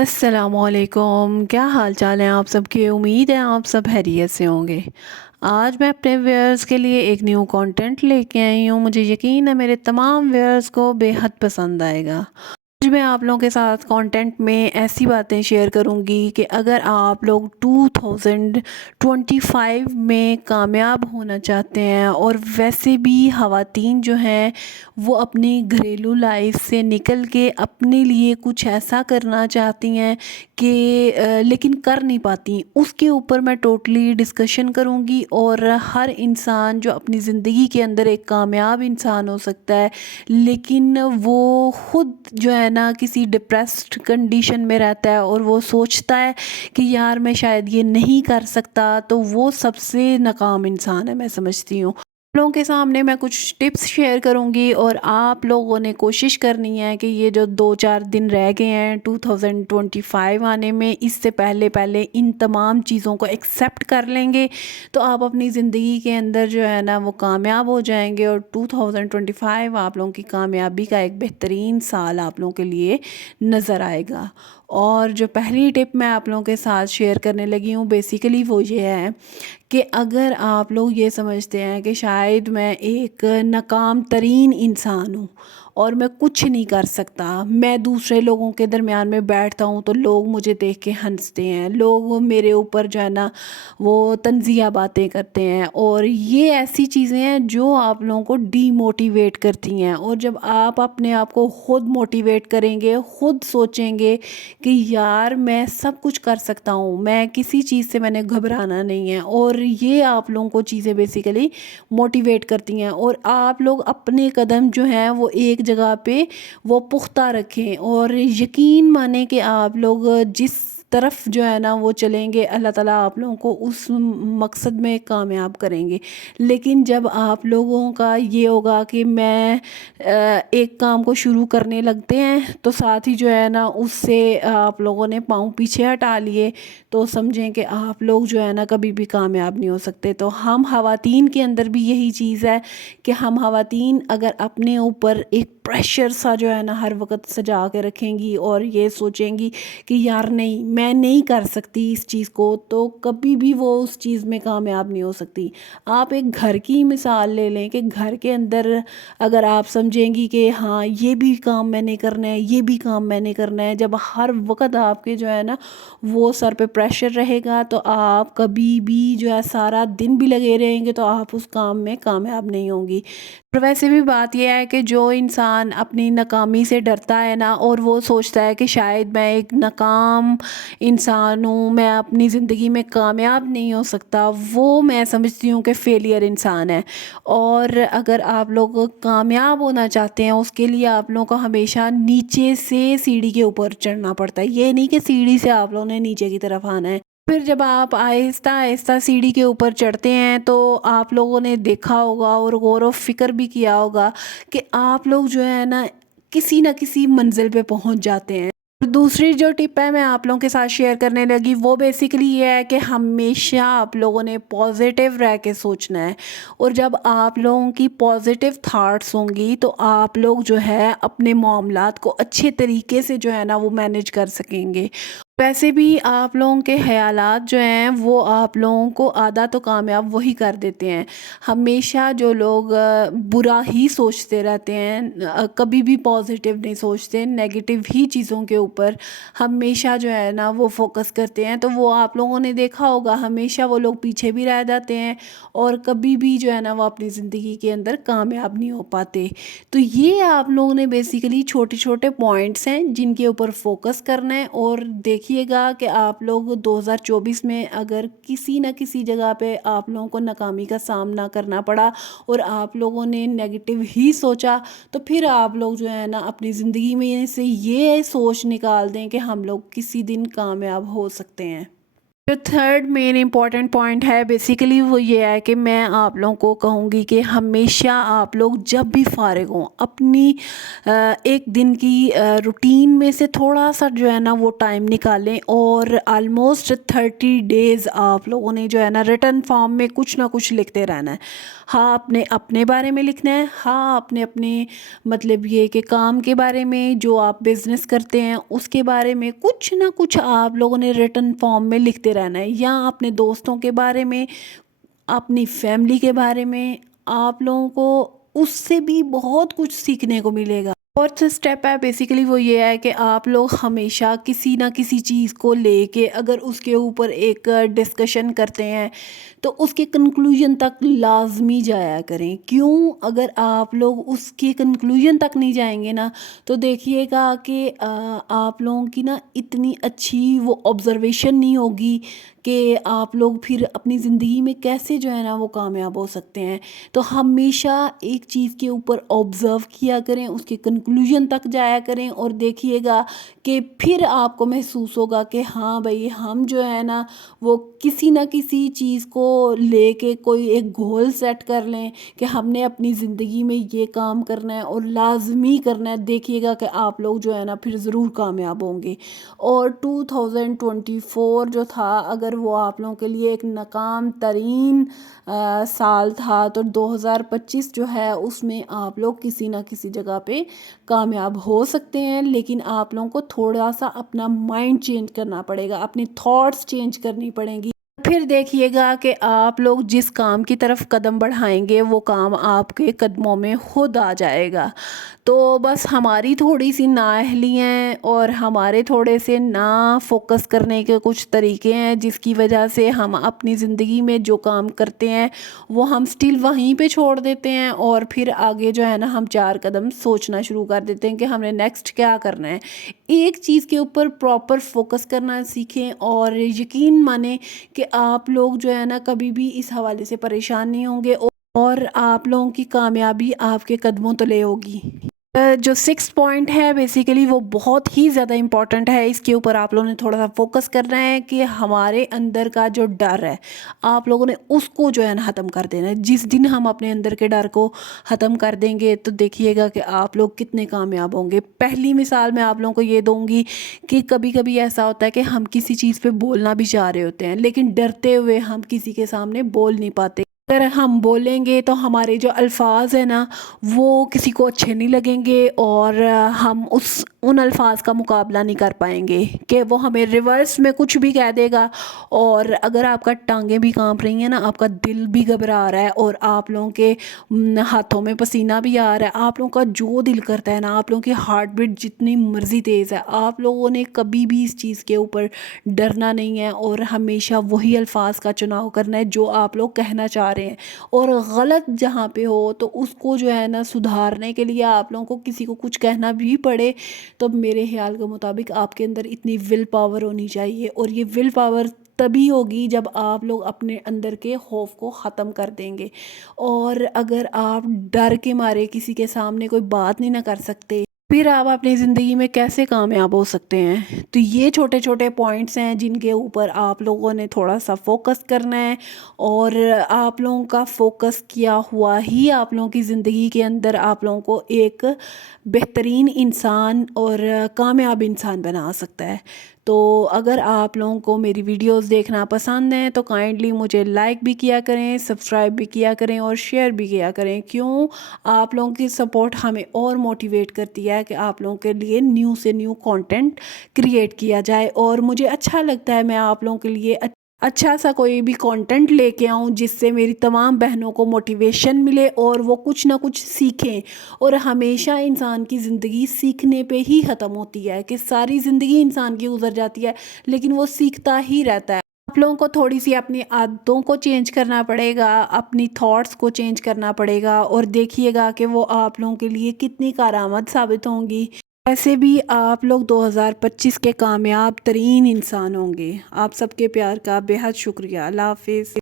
السلام علیکم، کیا حال چال ہیں آپ سب کے؟ امید ہے آپ سب خیریت سے ہوں گے۔ آج میں اپنے ویئرز کے لیے ایک نیو کانٹینٹ لے کے آئی ہوں۔ مجھے یقین ہے میرے تمام ویئرز کو بے حد پسند آئے گا۔ آج میں آپ لوگوں کے ساتھ کانٹینٹ میں ایسی باتیں شیئر کروں گی کہ اگر آپ لوگ 2025 میں کامیاب ہونا چاہتے ہیں، اور ویسے بھی خواتین جو ہیں وہ اپنی گھریلو لائف سے نکل کے اپنے لیے کچھ ایسا کرنا چاہتی ہیں کہ لیکن کر نہیں پاتی، اس کے اوپر میں ٹوٹلی ڈسکشن کروں گی۔ اور ہر انسان جو اپنی زندگی کے اندر ایک کامیاب انسان ہو سکتا ہے، لیکن وہ خود جو ہے نا کسی ڈپریسڈ کنڈیشن میں رہتا ہے اور وہ سوچتا ہے کہ یار میں شاید یہ نہیں کر سکتا، تو وہ سب سے ناکام انسان ہے، میں سمجھتی ہوں۔ آپ لوگوں کے سامنے میں کچھ ٹپس شیئر کروں گی، اور آپ لوگوں نے کوشش کرنی ہے کہ یہ جو 2-4 دن رہ گئے ہیں 2025 آنے میں، اس سے پہلے ان تمام چیزوں کو ایکسیپٹ کر لیں گے تو آپ اپنی زندگی کے اندر جو ہے نا وہ کامیاب ہو جائیں گے، اور 2025 آپ لوگوں کی کامیابی کا ایک بہترین سال آپ لوگوں کے لیے نظر آئے گا۔ اور جو پہلی ٹپ میں آپ لوگوں کے ساتھ شیئر کرنے لگی ہوں بیسیکلی وہ یہ ہے کہ اگر آپ لوگ یہ سمجھتے ہیں کہ شاید میں ایک ناکام ترین انسان ہوں اور میں کچھ نہیں کر سکتا، میں دوسرے لوگوں کے درمیان میں بیٹھتا ہوں تو لوگ مجھے دیکھ کے ہنستے ہیں، لوگ میرے اوپر جو ہے نا وہ طنزیہ باتیں کرتے ہیں، اور یہ ایسی چیزیں ہیں جو آپ لوگوں کو ڈی موٹیویٹ کرتی ہیں۔ اور جب آپ اپنے آپ کو خود موٹیویٹ کریں گے، خود سوچیں گے کہ یار میں سب کچھ کر سکتا ہوں، میں کسی چیز سے میں نے گھبرانا نہیں ہے، اور یہ آپ لوگوں کو چیزیں بیسیکلی موٹیویٹ کرتی ہیں، اور آپ لوگ اپنے قدم جو ہیں وہ ایک جگہ پہ وہ پختہ رکھیں، اور یقین مانیں کہ آپ لوگ جس طرف جو ہے نا وہ چلیں گے، اللہ تعالیٰ آپ لوگوں کو اس مقصد میں کامیاب کریں گے۔ لیکن جب آپ لوگوں کا یہ ہوگا کہ میں ایک کام کو شروع کرنے لگتے ہیں تو ساتھ ہی جو ہے نا اس سے آپ لوگوں نے پاؤں پیچھے ہٹا لیے، تو سمجھیں کہ آپ لوگ جو ہے نا کبھی بھی کامیاب نہیں ہو سکتے۔ تو ہم خواتین کے اندر بھی یہی چیز ہے کہ ہم خواتین اگر اپنے اوپر ایک پریشر سا جو ہے نا ہر وقت سجا کے رکھیں گی اور یہ سوچیں گی کہ یار نہیں میں نہیں کر سکتی اس چیز کو، تو کبھی بھی وہ اس چیز میں کامیاب نہیں ہو سکتی۔ آپ ایک گھر کی مثال لے لیں کہ گھر کے اندر اگر آپ سمجھیں گی کہ ہاں یہ بھی کام میں نے کرنا ہے، یہ بھی کام میں نے کرنا ہے، جب ہر وقت آپ کے جو ہے نا وہ سر پہ پریشر رہے گا تو آپ کبھی بھی جو ہے سارا دن بھی لگے رہیں گے تو آپ اس کام میں کامیاب نہیں ہوں گی۔ اور ویسے بھی بات یہ ہے کہ جو انسان اپنی ناکامی سے ڈرتا ہے نا، اور وہ سوچتا ہے کہ شاید میں ایک ناکام انسان ہوں، میں اپنی زندگی میں کامیاب نہیں ہو سکتا، وہ میں سمجھتی ہوں کہ فیلئر انسان ہے۔ اور اگر آپ لوگ کامیاب ہونا چاہتے ہیں اس کے لیے آپ لوگوں کو ہمیشہ نیچے سے سیڑھی کے اوپر چڑھنا پڑتا ہے، یہ نہیں کہ سیڑھی سے آپ لوگوں نے نیچے کی طرف آنا ہے۔ پھر جب آپ آہستہ آہستہ سیڑھی کے اوپر چڑھتے ہیں تو آپ لوگوں نے دیکھا ہوگا اور غور و فکر بھی کیا ہوگا کہ آپ لوگ جو ہے نا کسی نہ کسی منزل پہ پہنچ جاتے ہیں۔ دوسری جو ٹپ ہے میں آپ لوگوں کے ساتھ شیئر کرنے لگی وہ بیسیکلی یہ ہے کہ ہمیشہ آپ لوگوں نے پازیٹیو رہ کے سوچنا ہے، اور جب آپ لوگوں کی پازیٹیو تھاٹس ہوں گی تو آپ لوگ جو ہے اپنے معاملات کو اچھے طریقے سے جو ہے نا وہ مینیج کر سکیں گے۔ ویسے بھی آپ لوگوں کے خیالات جو ہیں وہ آپ لوگوں کو آدھا تو کامیاب وہی کر دیتے ہیں۔ ہمیشہ جو لوگ برا ہی سوچتے رہتے ہیں، کبھی بھی پازیٹیو نہیں سوچتے، نیگیٹیو ہی چیزوں کے اوپر ہمیشہ جو ہے نا وہ فوکس کرتے ہیں، تو وہ آپ لوگوں نے دیکھا ہوگا ہمیشہ وہ لوگ پیچھے بھی رہ جاتے ہیں اور کبھی بھی جو ہے نا وہ اپنی زندگی کے اندر کامیاب نہیں ہو پاتے۔ تو یہ آپ لوگوں نے بیسیکلی چھوٹے چھوٹے پوائنٹس ہیں جن کے اوپر فوکس کرنا ہے، اور دیکھیے گا کہ آپ لوگ 2024 میں اگر کسی نہ کسی جگہ پہ آپ لوگوں کو ناکامی کا سامنا کرنا پڑا اور آپ لوگوں نے نیگیٹیو ہی سوچا، تو پھر آپ لوگ جو ہے نا اپنی زندگی میں سے یہ سوچ نکال دیں کہ ہم لوگ کسی دن کامیاب ہو سکتے ہیں۔ جو تھرڈ مین امپورٹنٹ پوائنٹ ہے بیسیکلی وہ یہ ہے کہ میں آپ لوگوں کو کہوں گی کہ ہمیشہ آپ لوگ جب بھی فارغ ہوں اپنی ایک دن کی روٹین میں سے تھوڑا سا جو ہے نا وہ ٹائم نکالیں، اور آلموسٹ 30 days آپ لوگوں نے جو ہے نا ریٹن فارم میں کچھ نہ کچھ لکھتے رہنا ہے. ہاں اپنے بارے میں لکھنا ہے، ہاں اپنے مطلب یہ کہ کام کے بارے میں، جو آپ بزنس کرتے ہیں اس کے بارے میں کچھ نہ کچھ آپ لوگوں نے ریٹن فارم میں لکھتے رہنا ہے، یا اپنے دوستوں کے بارے میں، اپنی فیملی کے بارے میں. آپ لوگوں کو اس سے بھی بہت کچھ سیکھنے کو ملے گا. فورتھ اسٹیپ ہے بیسیکلی وہ یہ ہے کہ آپ لوگ ہمیشہ کسی نہ کسی چیز کو لے کے اگر اس کے اوپر ایک ڈسکشن کرتے ہیں تو اس کے کنکلوژن تک لازمی جایا کریں. کیوں؟ اگر آپ لوگ اس کے کنکلوژن تک نہیں جائیں گے نا تو دیکھیے گا کہ آپ لوگوں کی نا اتنی اچھی وہ آبزرویشن نہیں ہوگی کہ آپ لوگ پھر اپنی زندگی میں کیسے جو ہے نا وہ کامیاب ہو سکتے ہیں. تو ہمیشہ ایک چیز کے اوپر آبزرو کیا کریں، اس کے کنکلوژن تک جایا کریں، اور دیکھیے گا کہ پھر آپ کو محسوس ہوگا کہ ہاں بھائی ہم جو ہے نا وہ کسی نہ کسی چیز کو لے کے کوئی ایک گول سیٹ کر لیں کہ ہم نے اپنی زندگی میں یہ کام کرنا ہے اور لازمی کرنا ہے. دیکھیے گا کہ آپ لوگ جو ہے نا پھر ضرور کامیاب ہوں گے. اور 2024 جو تھا اگر وہ آپ لوگوں کے لیے ایک ناکام ترین سال تھا، تو 2025 جو ہے اس میں آپ لوگ کسی نہ کسی جگہ پہ کامیاب ہو سکتے ہیں. لیکن آپ لوگوں کو تھوڑا سا اپنا مائنڈ چینج کرنا پڑے گا، اپنی تھاٹس چینج کرنی پڑیں گی. پھر دیکھیے گا کہ آپ لوگ جس کام کی طرف قدم بڑھائیں گے وہ کام آپ کے قدموں میں خود آ جائے گا. تو بس ہماری تھوڑی سی نااہلی ہیں اور ہمارے تھوڑے سے نا فوکس کرنے کے کچھ طریقے ہیں جس کی وجہ سے ہم اپنی زندگی میں جو کام کرتے ہیں وہ ہم سٹل وہیں پہ چھوڑ دیتے ہیں، اور پھر آگے جو ہے نا ہم 4 قدم سوچنا شروع کر دیتے ہیں کہ ہم نے نیکسٹ کیا کرنا ہے. ایک چیز کے اوپر پراپر فوکس کرنا سیکھیں، اور یقین مانیں کہ آپ لوگ جو ہے نا کبھی بھی اس حوالے سے پریشان نہیں ہوں گے، اور آپ لوگوں کی کامیابی آپ کے قدموں تلے ہوگی. جو 6 پوائنٹ ہے بیسیکلی وہ بہت ہی زیادہ امپورٹنٹ ہے. اس کے اوپر آپ لوگوں نے تھوڑا سا فوکس کرنا ہے کہ ہمارے اندر کا جو ڈر ہے آپ لوگوں نے اس کو جو ہے نا ختم کر دینا ہے. جس دن ہم اپنے اندر کے ڈر کو ختم کر دیں گے تو دیکھیے گا کہ آپ لوگ کتنے کامیاب ہوں گے. پہلی مثال میں آپ لوگوں کو یہ دوں گی کہ کبھی کبھی ایسا ہوتا ہے کہ ہم کسی چیز پہ بولنا بھی چاہ رہے ہوتے ہیں لیکن ڈرتے ہوئے ہم کسی کے سامنے بول نہیں پاتے. اگر ہم بولیں گے تو ہمارے جو الفاظ ہیں نا وہ کسی کو اچھے نہیں لگیں گے، اور ہم ان الفاظ کا مقابلہ نہیں کر پائیں گے کہ وہ ہمیں ریورس میں کچھ بھی کہہ دے گا. اور اگر آپ کا ٹانگیں بھی کانپ رہی ہیں نا، آپ کا دل بھی گھبرا رہا ہے، اور آپ لوگوں کے ہاتھوں میں پسینہ بھی آ رہا ہے، آپ لوگوں کا جو دل کرتا ہے نا، آپ لوگوں کی ہارٹ بیٹ جتنی مرضی تیز ہے، آپ لوگوں نے کبھی بھی اس چیز کے اوپر ڈرنا نہیں ہے، اور ہمیشہ وہی الفاظ کا چناؤ کرنا ہے جو آپ لوگ کہنا چاہ رہے ہیں. اور غلط جہاں پہ ہو تو اس کو جو ہے نا سدھارنے کے لیے آپ لوگوں کو کسی کو کچھ کہنا بھی پڑے تو میرے خیال کے مطابق آپ کے اندر اتنی ول پاور ہونی چاہیے. اور یہ ول پاور تبھی ہوگی جب آپ لوگ اپنے اندر کے خوف کو ختم کر دیں گے. اور اگر آپ ڈر کے مارے کسی کے سامنے کوئی بات نہیں نہ کر سکتے پھر آپ اپنی زندگی میں کیسے کامیاب ہو سکتے ہیں؟ تو یہ چھوٹے چھوٹے پوائنٹس ہیں جن کے اوپر آپ لوگوں نے تھوڑا سا فوکس کرنا ہے، اور آپ لوگوں کا فوکس کیا ہوا ہی آپ لوگوں کی زندگی کے اندر آپ لوگوں کو ایک بہترین انسان اور کامیاب انسان بنا سکتا ہے. تو اگر آپ لوگوں کو میری ویڈیوز دیکھنا پسند ہیں تو کائنڈلی مجھے لائک بھی کیا کریں، سبسکرائب بھی کیا کریں، اور شیئر بھی کیا کریں. کیوں؟ آپ لوگوں کی سپورٹ ہمیں اور موٹیویٹ کرتی ہے کہ آپ لوگوں کے لیے نیو سے نیو کانٹینٹ کریٹ کیا جائے. اور مجھے اچھا لگتا ہے میں آپ لوگوں کے لیے اچھا سا کوئی بھی کانٹینٹ لے کے آؤں جس سے میری تمام بہنوں کو موٹیویشن ملے اور وہ کچھ نہ کچھ سیکھیں. اور ہمیشہ انسان کی زندگی سیکھنے پہ ہی ختم ہوتی ہے، کہ ساری زندگی انسان کی گزر جاتی ہے لیکن وہ سیکھتا ہی رہتا ہے. آپ لوگوں کو تھوڑی سی اپنی عادتوں کو چینج کرنا پڑے گا، اپنی تھاٹس کو چینج کرنا پڑے گا، اور دیکھیے گا کہ وہ آپ لوگوں کے لیے کتنی کارآمد ثابت ہوں گی. ایسے بھی آپ لوگ 2025 کے کامیاب ترین انسان ہوں گے. آپ سب کے پیار کا بے حد شکریہ. اللہ حافظ.